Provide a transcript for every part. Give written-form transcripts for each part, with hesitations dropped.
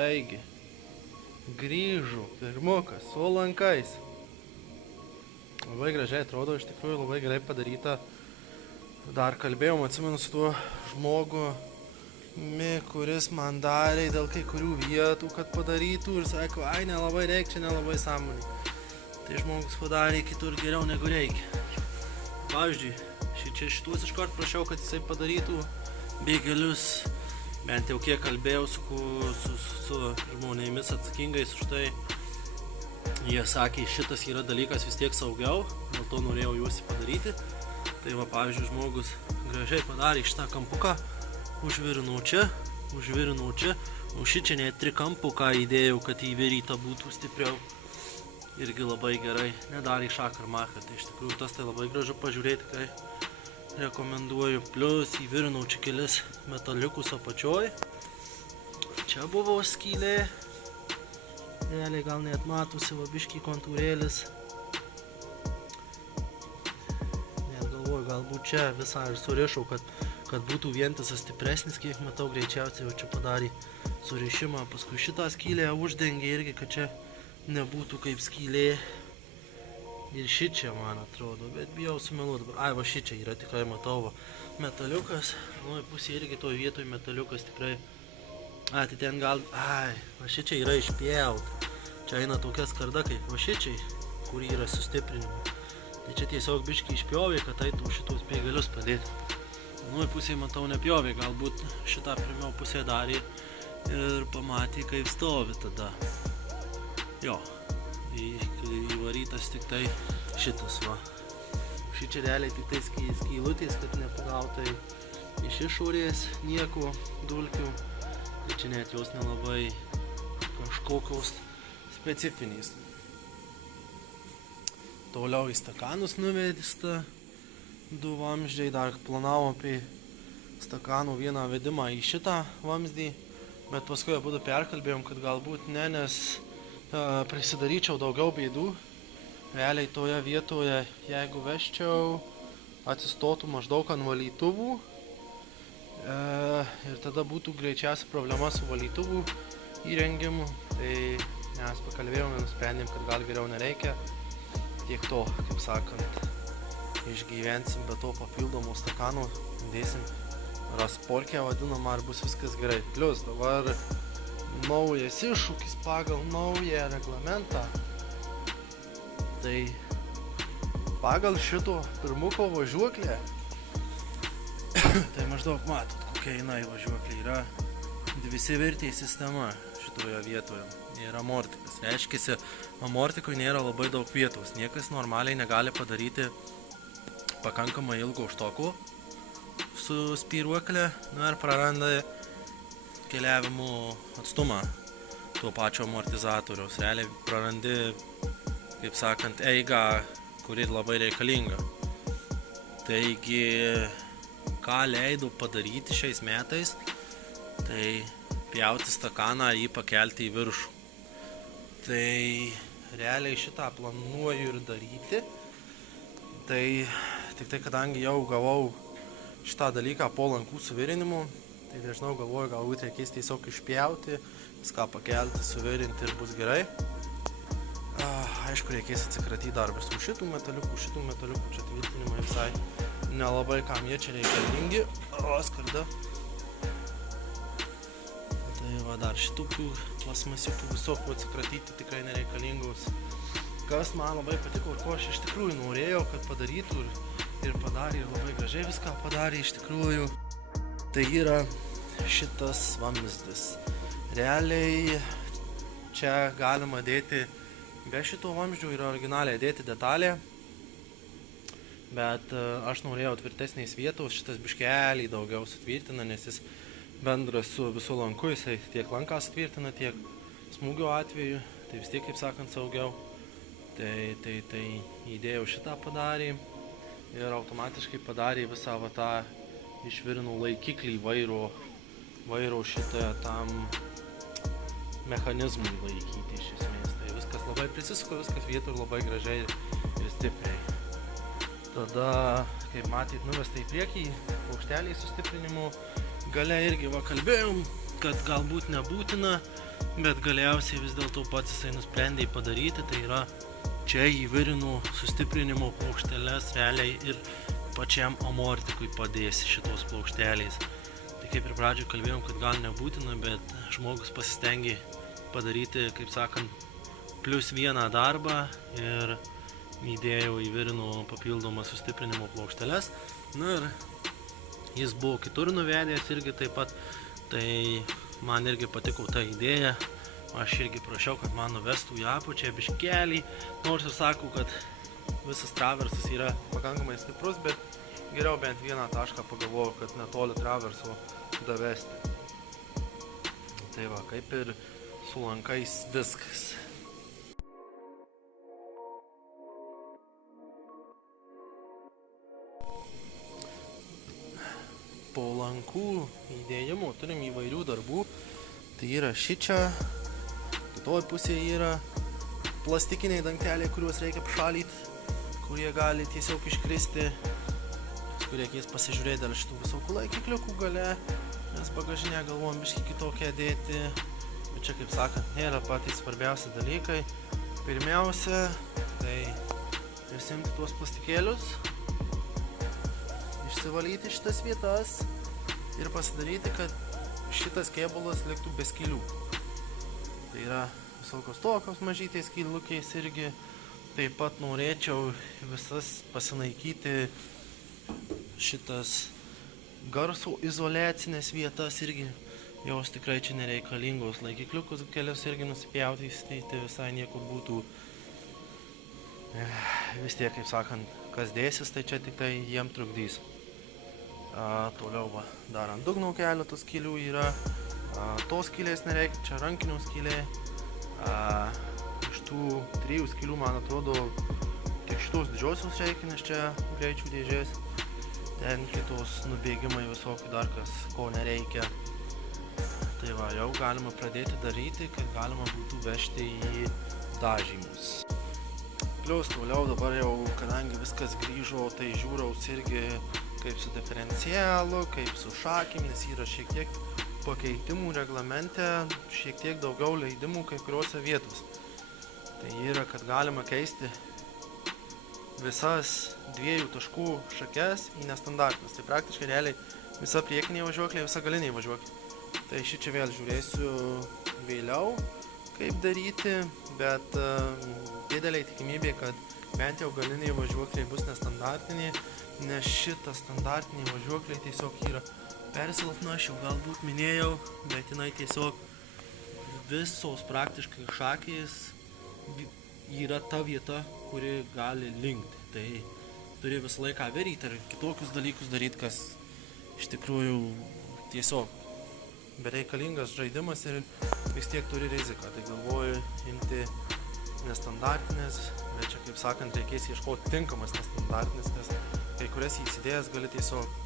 Taigi, grįžu, pirmukas, su lankais. Labai gražiai atrodo, iš tikrųjų labai gerai padaryta. Dar kalbėjom, atsimenu, su tuo žmogumi, kuris man darė dėl kai kurių vietų, kad padarytų ir sako, ai, nelabai reikia, čia nelabai sąmonė. Tai žmogus padarė kitur geriau negu reikia. Pavyzdžiui, šitus iškart prašiau, kad jisai padarytų beigelius. Bent jau kiek kalbėjau su žmonėmis atsakingais už tai. Jie sakė, šitas yra dalykas vis tiek saugiau, dėl to norėjau juos padaryti. Tai va, pavyzdžiui, žmogus gražiai padarė šitą kampuką, užvirinau čia, o šičia net trikampuką įdėjau, kad įviryta būtų stipriau. Irgi labai gerai, nedarė šakar maką, tai iš tikrųjų tas tai labai gražu pažiūrėti, kai rekomenduoju. Plius įvirinau čia kelis metaliukus apačioj. Čia buvo skylė. Realiai gal net matosi va biškį kontūrėlis. Net galvoju, galbūt čia visą ir surišau, kad būtų vientisas stipresnis, kiek matau greičiausiai jau čia padarė surišimą. Paskui šitą skylę uždengė irgi, kad čia nebūtų kaip skylė. Ir šičia, man atrodo, bet bijau sumeluoti dabar. Ai, va šičia yra tikrai, matau, va, metaliukas. Nuoj pusė irgi toj vietoj metaliukas tikrai. Ai, tai ten gal... Ai, va šičia yra išpjauta. Čia eina tokia skarda kaip va šičiai, kur yra sustiprinimo. Tai čia tiesiog biškį išpjovė, kad eitų šitos beigelius padėti. Nuoj pusė, matau, nepjovė. Galbūt šitą pirmiau pusę darė ir pamatė, kaip stovi tada. Jo. Įvarytas tik tai šitas va. Šičia realiai tik tai skylutės, kad nepagautai iš išorės nieko dulkių. Tai čia net jos nelabai kažkokios specifinės. Toliau į stakanus nuvedista 2 vamzdžiai. Dar planavom apie stakanų vieną vedimą į šitą vamzdį, bet paskui abudu perkalbėjom, kad galbūt ne, nes prisidaryčiau daugiau bėdų. Realiai toje vietoje, jeigu vežčiau, atsistotų maždaug ant valytuvų. Ir tada būtų greičiausia problema su valytuvų įrengimu. Tai mes pakalbėjom ir nusprendėm, kad gal geriau nereikia. Tiek to, kaip sakant, išgyvensim, be to papildomų stakanų dėsim rasporkę vadinamą, ar bus viskas gerai. Plius dabar naujas iššūkis pagal naują reglamentą. Tai pagal šito pirmuko važiuoklę, tai maždaug matot, kokia jinai važiuoklė yra. Dvisivirtė sistema šitoje vietoje ir amortikas. Reiškiasi, amortikui nėra labai daug vietos. Niekas normaliai negali padaryti pakankamai ilgo užtoko su spyruoklė, ir praranda keliavimo atstumą tuo pačio amortizatoriaus. Realiai prarandi, kaip sakant, eigą, kuri labai reikalinga. Taigi, ką leidau padaryti šiais metais, tai pjauti stakaną ir jį pakelti į viršų. Tai realiai šitą planuoju ir daryti. Tai tik tai, kadangi jau gavau šitą dalyką po lankų suvirinimu, tai dažnau galvoju, galbūt reikės tiesiog išpjauti, viską pakelti, suvirinti ir bus gerai. Aišku, reikės atsikratyti dar visų šitų metaliukų, čia tvirtinimai visai nelabai kam jie čia reikalingi. Skarda. Tai va, dar šitokių plasmasiukų visokių atsikratyti tikrai nereikalingos. Kas man labai patiko ir ko aš iš tikrųjų norėjau, kad padarytų ir padarė, ir labai gražiai viską padarė iš tikrųjų. Tai yra šitas vamzdis. Realiai čia galima dėti, be šito vamzdžio yra originaliai dėti detalė, bet aš norėjau tvirtesnės vietos, šitas biškelį daugiau sutvirtina, nes jis bendras su visu lanku, jisai tiek lanką sutvirtina, tiek smūgio atveju, tai vis tiek, kaip sakant, saugiau. Tai įdėjau šitą padarė ir automatiškai padarė visą va tą išvirinau laikiklį vairo šitą tam mechanizmui laikyti iš esmės. Tai viskas labai prisisuko, viskas vietoj labai gražiai ir stipriai. Tada, kaip matyt, nuvesta į priekį, paukšteliai su stiprinimu. Gale irgi va kalbėjom, kad galbūt nebūtina bet galiausiai vis dėlto pats jisai nusprendė padaryti, tai yra čia įvirinu sustiprinimo plokšteles realiai ir pačiam amortikui padėsi šitos plokštelės. Tai kaip ir pradžioje kalbėjom, kad gal nebūtina, bet žmogus pasistengė padaryti, kaip sakant, plius vieną darbą ir įdėjau įvirinu papildomą sustiprinimo plokšteles. Na ir jis buvo kitur nuvedęs irgi taip pat, tai man irgi patiko ta idėja. Aš irgi prašiau, kad man nuvestų į apačią biškelį, nors ir sakau, kad visas traversas yra pakankamai stiprus, bet geriau bent vieną tašką pagalvojau, kad netoli traverso davesti. Tai va, kaip ir su lankais viskas. Po lankų įdėjimo turim įvairių darbų. Tai yra šičia, kitoj pusėje yra plastikiniai dangteliai, kuriuos reikia pašalyti, kurie gali tiesiog iškristi. Paskui reikės pasižiūrėti dėl šitų visokių laikikliukų gale, nes bagažinę galvom biškį kitokią dėti. Bet čia, kaip sakant, nėra patys svarbiausi dalykai. Pirmiausia, tai prisimti tuos plastikėlius, išsivalyti šitas vietas ir pasidaryti, kad šitas kėbulas liktų be skylių. Tai yra visokios tokios mažytės skyliukės irgi. Taip pat norėčiau visas pasinaikyti šitas garso izoliacinės vietas irgi. Jos tikrai čia nereikalingos. Laikikliukus kelius irgi nusipjauti, įsteiti visai niekur būtų. Vis tiek, kaip sakant, kas dėsis, tai čia tik tai jiem trukdys. Toliau va, dar ant dugno keletos skylių yra. Tos skylės nereikia, čia rankinio skylė. Iš tų 3 skylių, man atrodo, tik šitos didžiosios reikia, nes čia greičių dėžės. Ten kitos nubėgimai visokių dar kas, ko nereikia. Tai va, jau galima pradėti daryti, kad galima būtų vežti į dažymus. Plius toliau dabar jau, kadangi viskas grįžo, tai žiūraus irgi kaip su diferencialu, kaip su šakėm, nes yra šiek tiek pakeitimų reglamente, šiek tiek daugiau leidimų kai kuriuose vietose. Tai yra, kad galima keisti visas 2 taškų šakes į nestandartines. Tai praktiškai realiai visa priekinė važiuoklė, visa galinė važiuoklė. Tai šičia vėl žiūrėsiu vėliau, kaip daryti, bet didelė tikimybė, kad bent jau galinė važiuoklė bus nestandartinė, nes šita standartinė važiuoklė tiesiog yra persilpna, aš jau galbūt minėjau, bet jinai tiesiog visos praktiškai šakės yra ta vieta, kuri gali linkti. Tai turi visą laiką varyti ar kitokius dalykus daryti, kas iš tikrųjų tiesiog bereikalingas žaidimas ir vis tiek turi riziką. Tai galvoju imti nestandartinės, bet čia, kaip sakant, reikės ieškoti tinkamas nestandartinės, nes kai kurias įsidėjęs gali tiesiog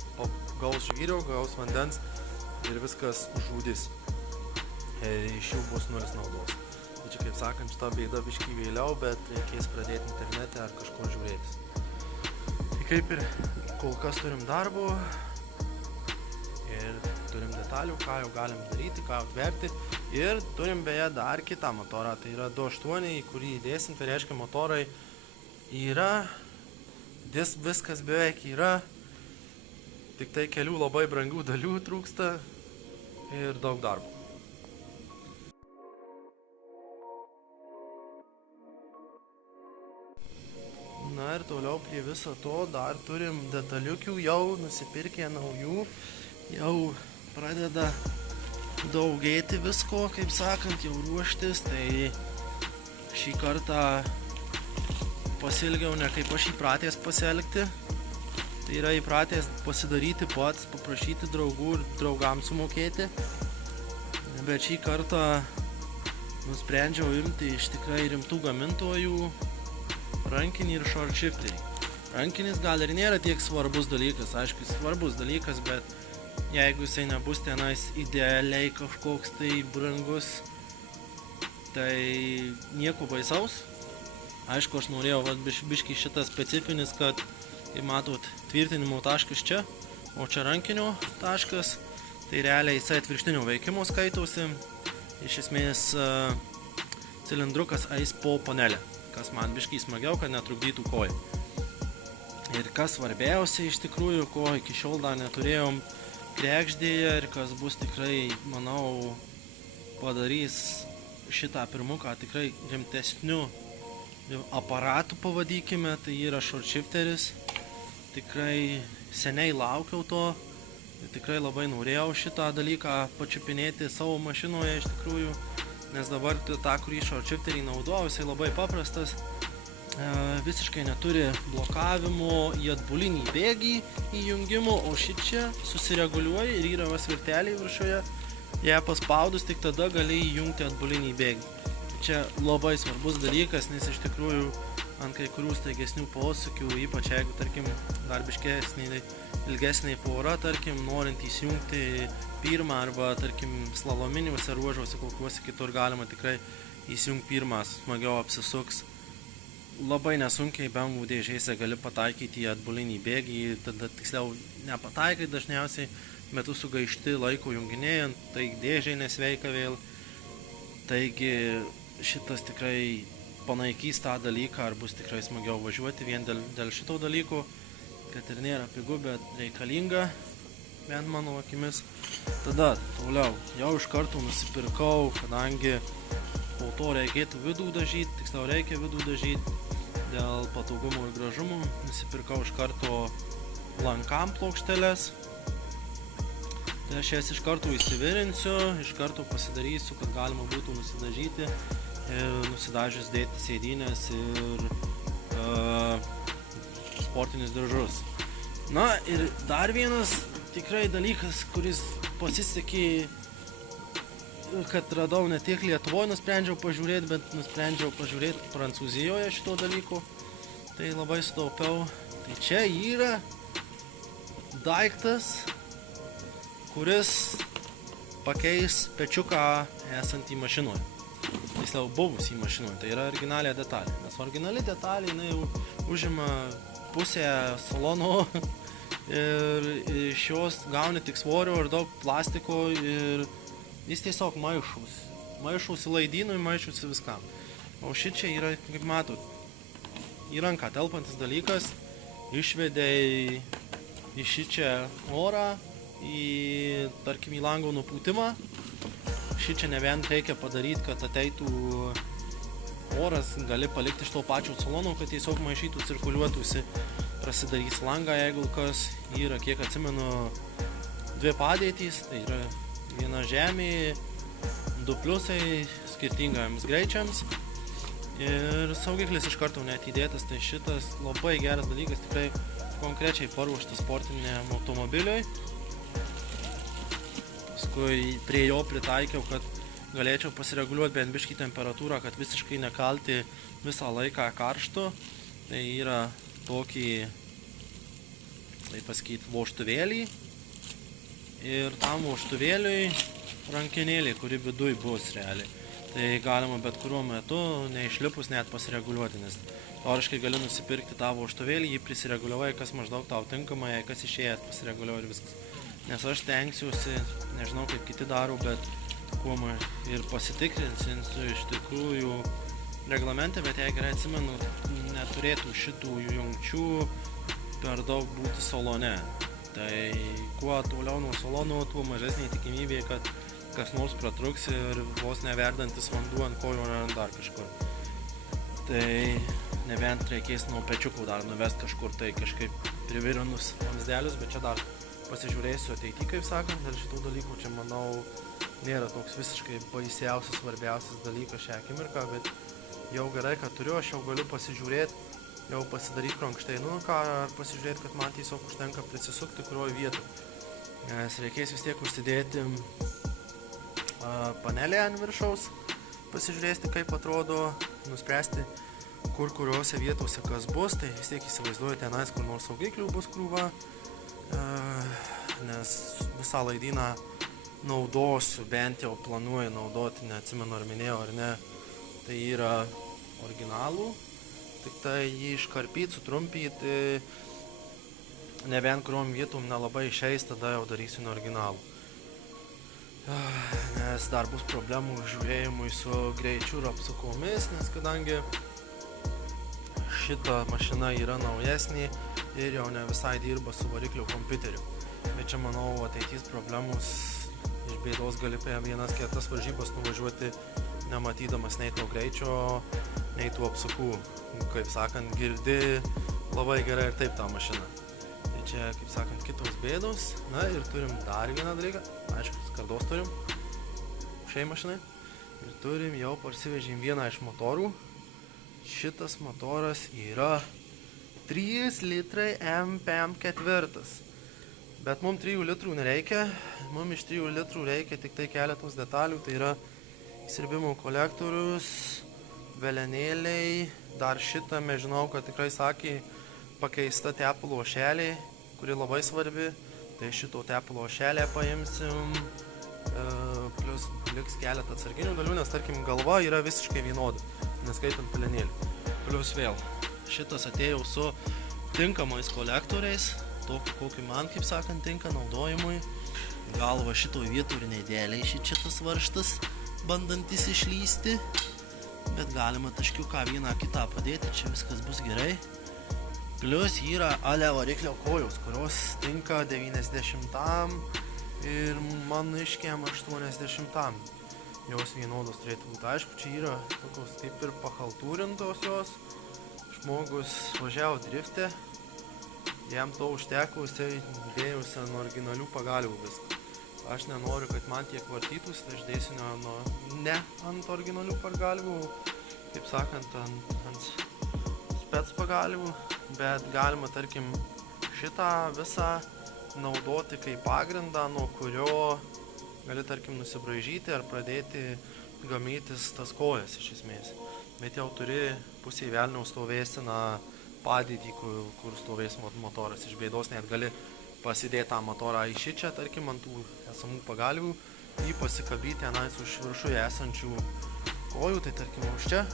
gaus žvyrio, gaus vandens ir viskas žudys. Iš jų bus nulis naudos. Tai čia, kaip sakant, šita bėda biškį vėliau, bet reikės pradėti internete ar kažkur žiūrėtis. Tai kaip ir kol kas turim darbo ir turim detalių, ką jau galim daryti, ką atverti. Ir turim beje dar kitą motorą, tai yra 2.8, į kurį įdėsim, tai reiškia motorai yra, viskas beveik yra, tik tai kelių labai brangių dalių trūksta ir daug darbo. Na ir toliau prie viso to dar turim detaliukių, jau nusipirkę naujų, jau pradeda daugėti visko, kaip sakant, jau ruoštis, tai šį kartą pasilgiau ne kaip aš įpratęs pasielgti, tai yra įpratęs pasidaryti pats, paprašyti draugų ir draugams sumokėti, bet šį kartą nusprendžiau imti iš tikrai rimtų gamintojų rankinį ir short shifterį. Rankinis gal ir nėra tiek svarbus dalykas, aišku, svarbus dalykas, bet jeigu jisai nebus tenais idealiai kažkoks tai brangus, tai nieko baisaus. Aišku, aš norėjau biškį šitas specifinis, kad, kaip matot, tvirtinimo taškas čia, o čia rankinio taškas, tai realiai jisai atvirkštinio veikimo skaitosi iš esmės cilindrukas eis po panelę, kas man biškai smagiau, kad netrukdytų kojai. Ir kas svarbiausia iš tikrųjų, ko iki šiol dar neturėjom kregždėje ir kas bus tikrai, manau, padarys šitą pirmuką tikrai rimtesniu aparatų pavadykime, tai yra short shifteris. Tikrai seniai laukiau to, tikrai labai norėjau šitą dalyką pačiupinėti savo mašinoje iš tikrųjų, nes dabar tą, kurį short shifterį naudojau, jisai labai paprastas, visiškai neturi blokavimo į atbulinį bėgį įjungimo, o šičia susireguliuoja ir yra svirteliai viršuje, ją paspaudus tik tada gali įjungti atbulinį bėgį. Čia labai svarbus dalykas, nes iš tikrųjų ant kai kurių staigesnių posūkių, ypač jeigu, tarkim, dar biškesnė, ilgesnė pora, tarkim, norint įsijungti pirmą arba, tarkim, slalominiuose ruožuose, kokiuose kitur galima tikrai įsijungti pirmas, smagiau apsisuks. Labai nesunkiai BMW dėžėse gali pataikyti į atbulinį bėgį, tada tiksliau nepataikai dažniausiai, bet tu sugaišti laiko junginėjant, tai dėžiai nesveika vėl. Taigi šitas tikrai panaikys tą dalyką, ar bus tikrai smagiau važiuoti vien dėl šito dalyko, kad ir nėra pigu, bet reikalinga, bent mano akimis. Tada toliau, jau iš karto nusipirkau, kadangi po to reikėtų vidų dažyti, tiksliau reikia vidų dažyti, dėl patogumo ir gražumo, nusipirkau iš karto lankam plokšteles. Tai aš jas iš karto įsivirinsiu, iš karto pasidarysiu, kad galima būtų nusidažyti ir nusidažius dėti sėdynės ir sportinius diržus. Na ir dar vienas tikrai dalykas, kuris pasisekė, kad radau ne tik Lietuvoje, nusprendžiau pažiūrėti, bet nusprendžiau pažiūrėti Prancūzijoje šito dalyko. Tai labai sutaupiau. Tai čia yra daiktas, kuris pakeis pečiuką esantį mašinoje. Tiksliau buvusį mašinoje, tai yra originalią detalę. Nes originali detalė, jinai jau užima pusę salono ir iš jos gauni tik svorio ir daug plastiko ir jis tiesiog maišosi laidynui, maišosi viskam. O šičia yra, kaip matot, į ranką telpantis dalykas, išvedė į šičia orą, tarkim, į lango nupūtimą. Šičia ne vien reikia padaryti, kad ateitų oras, gali palikti iš to pačio salono, kad tiesiog maišytų, cirkuliuotųsi, prasidarys langą, jeigu kas yra, kiek atsimenu, dvi padėtys, tai yra viena žemė, du pliusai skirtingams greičiams ir saugiklis iš karto neatidėtas, tai šitas labai geras dalykas, tikrai konkrečiai paruoštas sportiniam automobiliui. Paskui prie jo pritaikiau, kad galėčiau pasireguliuoti bent biškį temperatūrą, kad visiškai nekalti visą laiką karštu. Tai yra tokį, taip pasakyti, vožtuvėlį ir tam vožtuvėliui rankenėlį, kuri viduj bus realiai. Tai galima bet kuriuo metu, neišlipus net pasireguliuoti, nes teoriškai gali nusipirkti tą vožtuvėlį, jį prisireguliuoji, kas maždaug tau tinkama, jei kas išėjęs pasireguliuoji ir viskas. Nes aš stengsiuosi, nežinau kaip kiti daro, bet kuo ir pasitikrinsiu iš tikrųjų reglamente, bet jei gerai atsimenu, neturėtų šitų jungčių per daug būti salone. Tai kuo toliau nuo salono, tuo mažesnė tikimybė, kad kas nors pratruks ir vos neverdantis vanduo ant kojų ar dar kažkur. Tai nebent reikės nuo pečiukų dar nuvest kažkur, tai kažkaip privirinus vamzdelius, bet čia dar pasižiūrėsiu ateity, kaip sakant, dėl šitų dalykų. Čia, manau, nėra toks visiškai baisiausias, svarbiausias dalykas šią akimirką, bet jau gerai, kad turiu, aš jau galiu pasižiūrėti, jau pasidaryti kronkšteinuką ar pasižiūrėti, kad man tiesiog užtenka prisisukti kurioje vietoje. Nes reikės vis tiek užsidėti panelę ant viršaus, pasižiūrėti, kaip atrodo, nuspręsti, kuriuose vietose kas bus, tai vis tiek įsivaizduoju tenais, kur nors saugiklių bus krūva, nes visą laidyną naudosiu, bent jau planuoju naudoti, neatsimenu ar minėjau ar ne, tai yra originalų, tik tai jį iškarpyti, sutrumpyti, ne vien kuriuom vietom nelabai išeis, tada jau darysiu nuo originalų. nes dar bus problemų žiūrėjimui su greičiu ir apsukomis, nes kadangi šita mašina yra naujesnė ir jau ne visai dirba su varikliu kompiuteriu. Bet čia, manau, ateitys problemus iš bėdos gali apie vienas kitas varžybas nuvažiuoti nematydamas nei to greičio, nei tų apsukų. Kaip sakant, girdi labai gerai ir taip tą mašiną. Tai čia, kaip sakant, kitos bėdos. Na ir turim dar vieną dalyką. Aišku, skardos turim šiai mašinai. Ir turim jau parsivežėm vieną iš motorų. Šitas motoras yra 3 litrai M54. Bet mums 3 litrų nereikia. Mums iš 3 litrų reikia tik tai keletos detalių. Tai yra siurbimo kolektorius, velenėliai. Dar šitame žinau, kad tikrai sakė pakeista tepalo ošelė, kuri labai svarbi. Tai šito tepalo ošelę paimsim. Plus liks keletą atsarginių dalių, nes tarkim galva yra visiškai vienoda, neskaitant pelenėlių. Plus vėl, šitas atėjau su tinkamais kolektoriais, tokiu kokiu man, kaip sakant, tinka naudojimui. Galva šitoj vietoj ir neidėliai šitas varžtas, bandantis išlysti, bet galima taškiuką vieną kitą padėti, čia viskas bus gerai. Plus yra ale variklio kojos, kurios tinka 90 ir maniškiam 80. Jos vienodos turėtų būti. Aišku, čia yra tokios kaip ir pachaltūrintos jos. Žmogus važiavo drifte, jam to užteko, jisai dėjusi ant originalių pagalvių viską. Aš nenoriu, kad man tiek vartytųsi, tai aš dėsiu ne ant originalių pagalvių, kaip sakant, ant spec pagalvių, bet galima, tarkim, šitą visą naudoti kaip pagrindą, nuo kurio gali, tarkim, nusibraižyti ar pradėti gamytis tas kojas iš esmės. Bet jau turi pusėj velniaus stovėsiną padėtį, kur stovės motoras. Iš bėdos net gali pasidėti tą motorą į šičią, tarkim, ant tų esamų pagalvių, jį pasikabyti tenais už viršuje esančių kojų, tai tarkim už čia,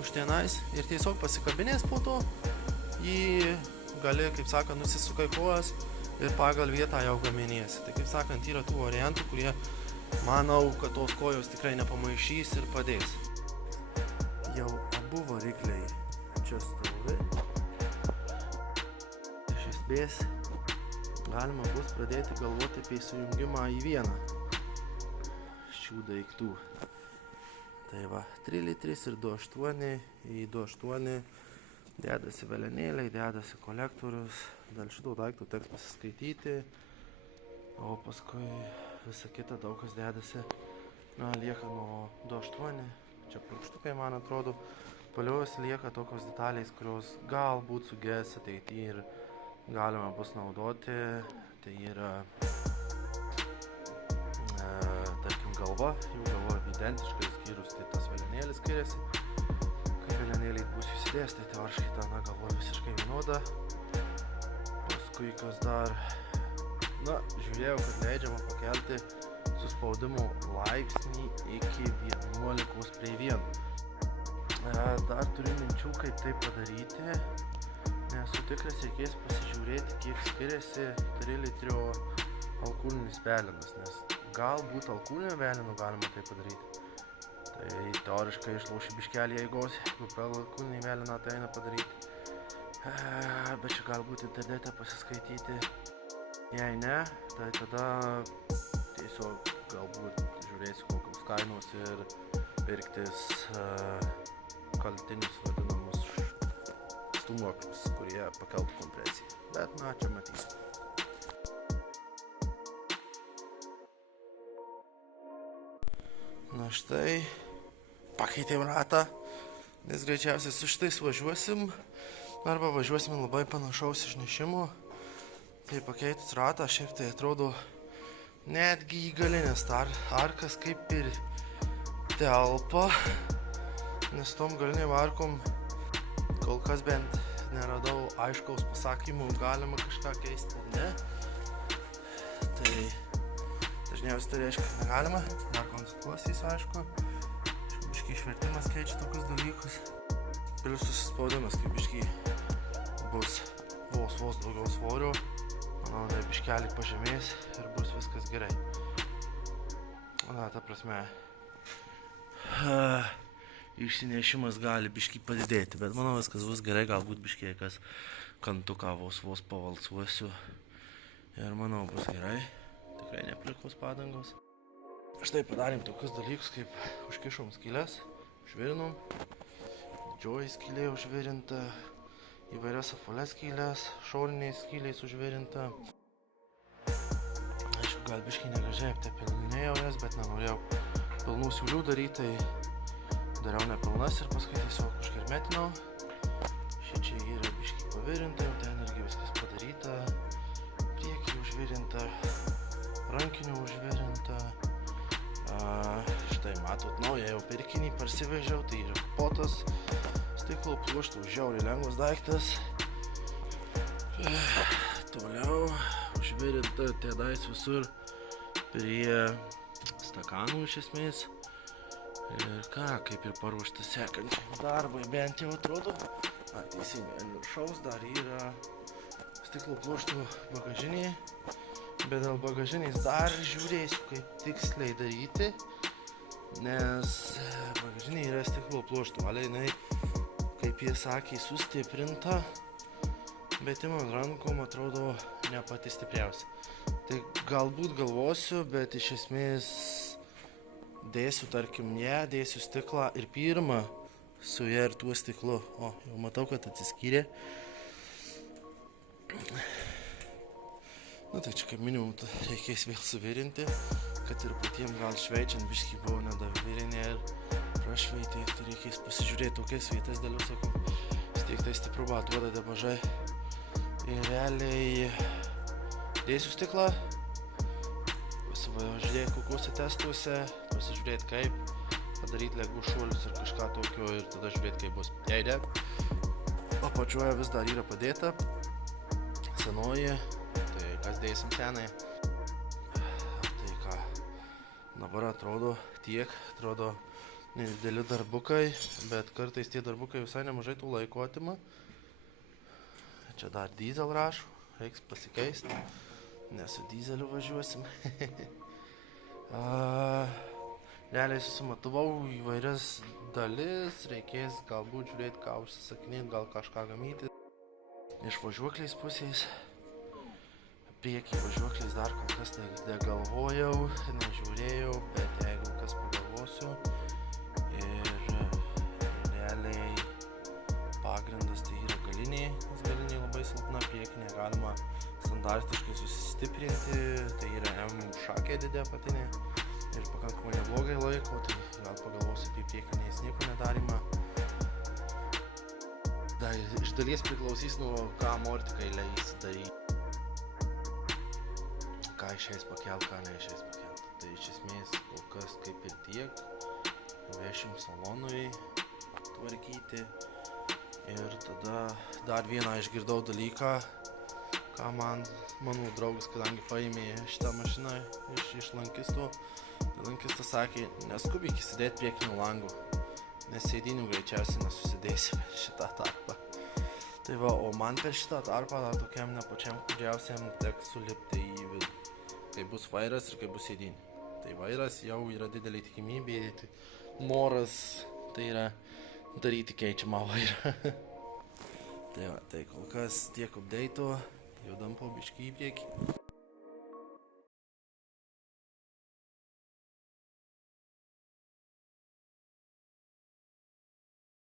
už tenais, ir tiesiog pasikabinės po to, jį gali, kaip sakant, nusisukai kojas ir pagal vietą jau gaminiesi. Tai, kaip sakant, yra tų variantų, kurie manau, kad tos kojos tikrai nepamaišys ir padės. Jau abu varikliai čia stovi. Iš esmės galima bus pradėti galvoti apie sujungimą į vieną šių daiktų. Tai va, 3 litris ir 2.8, į 2.8 dedasi velenėliai, dedasi kolektorius. Dėl šito daiktų teks pasiskaityti, o paskui visą kitą daug kas dedasi, lieka nuo 2.8, čia plokštukai, man atrodo, paliaus lieka tokios detalės, kurios galbūt suges ateityje ir galima bus naudoti. Tai yra, tarkim, galva, jų galva identiškai skyrus, tai tas velenėlis skiriasi. Kai velenėliai bus įsidės, tai teoriškai ta galva visiškai vienoda. Paskui kas dar, žiūrėjau, kad leidžiama pakelti suspaudimo laipsnį iki 11:1. Dar turiu minčių, kaip tai padaryti. Nesu tikras, reikės pasižiūrėti, kiek skiriasi 3 litrio alkūninis velenas, nes galbūt alkūninio veleno galima tai padaryti. Tai teoriškai išlauši biškelį jėgos, jeigu per alkūninį veleną tai eina padaryti. Bet čia galbūt internete pasiskaityti. Jei ne, tai tada tiesiog galbūt žiūrėsiu kokios kainos ir pirktis kaltinius vadinamus stūmoklius, kurie pakeltų kompresiją. Bet čia matysiu. Štai, pakeitėm ratą, nes greičiausiai su šitais važiuosim. Arba važiuosime labai panašaus išnešimo. Tai pakeitus ratą, šiaip tai atrodo netgi į galinės arkas kaip ir telpa. Nes tom galiniam arkom kol kas bent neradau aiškaus pasakymų, galima kažką keisti ar ne. Tai dažniausiai tai reiškia, kad negalima. Dar konsultuosis, aišku. Biškį išvertimas keičia tokius dalykus. Plius susispaudimas, kaip biškį bus vos daugiau svorio. Manau, tai biškelį pažemės ir bus viskas gerai. Na, ta prasme, išsinešimas gali biškį padidėti, bet manau viskas bus gerai, galbūt biškį kas kantuką vos pavalsuosiu ir manau bus gerai, tikrai neplikos padangos. Štai padarėm tokius dalykus, kaip užkišom skylės, užvirinom, didžioji skylė užvirinta, įvairias apvalias skylės, šoniniais skyliais užvirinta. Aišku, gal biškį negražiai aptepilinėjau jas, bet nenorėjau pilnų siūlių daryti, tai dariau nepilnas ir paskui tiesiog užkermetinau. Šičia yra biškį pavirinta, jau ten irgi viskas padaryta, priekį užvirinta, rankinių užvirinta. Štai matot, naują jau pirkinį parsivežiau, tai yra kapotas stiklo pluoštų, žiauriai lengvas daiktas. Toliau užvirinta tėdais visur prie stakanų iš esmės. Ir ką, kaip ir paruošta sekančiam darbui, bent jau atrodo. Teisingai, ant viršaus dar yra stiklo pluoštų bagažinėje. Bet dėl bagažinės dar žiūrėsiu, kaip tiksliai daryti, nes bagažinė yra stiklo pluoštų, ale jinai, kaip jie sakė, sustiprinta, bet imant rankom atrodo ne pati stipriausia. Tai galbūt galvosiu, bet iš esmės dėsiu, tarkim, dėsiu stiklą ir pirmą su ja ir tuo stiklu. O, jau matau, kad atsiskyrė. Nu tai čia kaip minimum reikės vėl suvirinti, kad ir patiems gal šveičiant biškį buvo nedavirinė ir prašveitė, tai reikės pasižiūrėti tokias vietas dėliu, sakau, vis tiek tai stipruba duoda nemažai. Ir realiai dėsiu stiklą, pasivažiūrėti kokiuose testuose, pasižiūrėti kaip, padaryti lengvus šuolius ir kažką tokio ir tada žiūrėti kaip bus. Jei ne, apačioje vis dar yra padėta senoji. Kas dėsim senai. Tai ką, dabar atrodo tiek, atrodo nedideli darbukai, bet kartais tie darbukai visai nemažai tų laiko atima. Čia dar diesel rašo, reiks pasikeisti, nes su dieseliu važiuosim. Realiai susimatavau įvairias dalis, reikės galbūt žiūrėti, ką užsisakinėti, gal kažką gamyti. Iš važiuokliais pusės. Priekį važiuokliais dar kol kas negalvojau, nežiūrėjau, bet jeigu kas pagalvosiu. Ir realiai pagrindas tai yra galiniai, nes galiniai labai silpna, priekinė galima standartiškai susistiprinti, tai yra M šakė didė apatinė ir pakankamai neblogai laiko, tai gal pagalvosiu apie priekinės nieko nedarimą. Iš dalies priklausys nuo ką mortikai leis daryti. Ką išeis pakelt, ką neišeis pakelt. Tai iš esmės kol kas kaip ir tiek. Vešim salonui tvarkyti. Ir tada dar vieną išgirdau dalyką, ką mano draugas, kadangi paėmė šitą mašiną iš lankisto. Tai lankistas sakė, neskubyk įsidėti priekinių langų, nes sėdinių greičiausiai nesusidėsi per šitą tarpą. Tai va, o man per šitą tarpą dar tokiam nepačiam kudžiausiam teks sulipti į vidų. Kai bus vairas ir kai bus sėdinė. Tai vairas jau yra didelė tikimybė, noras tai yra daryti keičiamą vairą. Tai va, tai kol kas tiek update'o, judam po biškį į priekį.